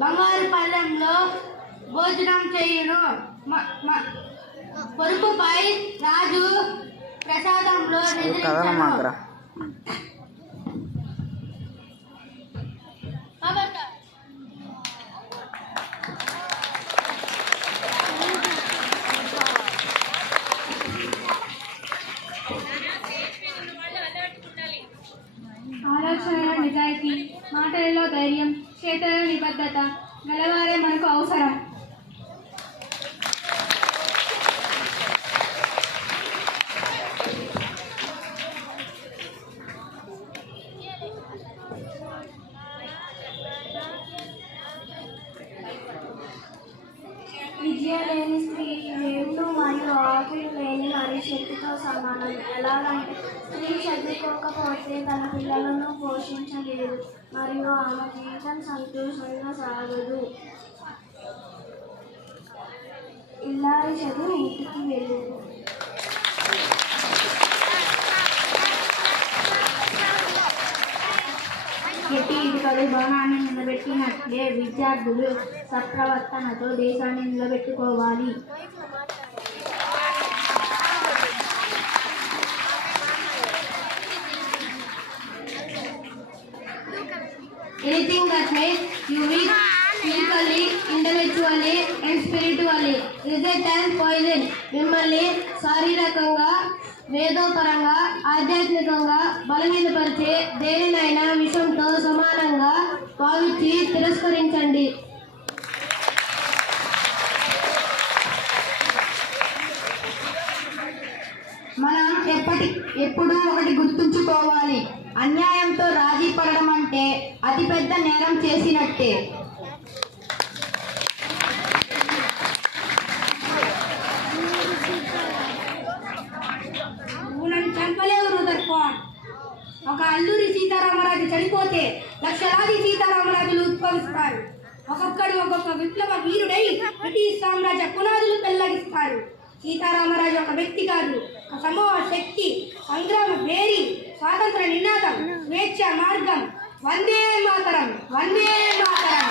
బంగారు పళ్ళెంలో భోజనం చేయును. పొరుపుపై రాజు ప్రసాదంలో నిద్రించును. ఆలోచనలో నిజాయితీ, మాటలలో ధైర్యం, చేతలలో నిబద్ధత గలవారే మనకు అవసరం. విద్య లేని స్త్రీ వేళ్ళు మరియు ఆకులు లేని అరిశక్తితో సమానం. ఎలాగంటే స్త్రీ చదువుకోకపోతే తన పిల్లలను పోషించలేదు మరియు ఆమె జీవితం సంతోషంగా సాగదు. ఇల్లారి చదువు ఇంటికి వెళ్ళు. గట్టి ఇటుకలు భవనాన్ని నిలబెట్టినట్లే విద్యార్థులు సత్ప్రవర్తనతో దేశాన్ని నిలబెట్టుకోవాలి. Anything that makes you weak physically, intellectually and spiritually is a time poison. మిమ్మల్ని శారీరకంగా, వేదోపరంగా, ఆధ్యాత్మికంగా బలహీనపరిచే దేనినైనా విషంతో సమానంగా భావించి తిరస్కరించండి. మనం ఎప్పుడూ ఒకటి గుర్తుంచుకోవాలి, అన్యాయంతో రాజీ పడడం అంటే అతిపెద్ద నేరం చేసినట్టే. నన్ను చంపలేవు రుదర్పాన్. ఒక అల్లూరి సీతారామరాజు చనిపోతే లక్షలాది సీతారామరాజులు ఉద్భవిస్తారు. ఒక్కొక్కడు ఒక్కొక్క విప్లవ వీరుడై బ్రిటిష్ సామ్రాజ్య పునాదులు పెళ్లగిస్తారు. సీతారామరాజు ఒక వ్యక్తి కాదు, ఒక సమూహ శక్తి, సంగ్రామ భేరి, స్వాతంత్ర నినాదం, స్వేచ్ఛ మార్గం. వందే మాతరం, వందే మాతరం.